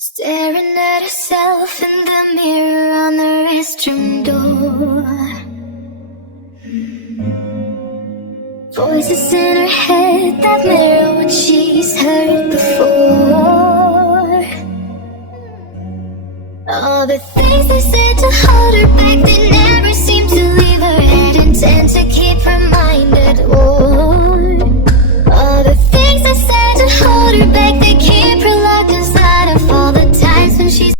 Staring at herself in the mirror on the restroom door. Voices in her head that mirror what she's heard before. All the things they said to hold her back, they never seem to leave her head. Intent to keep her mind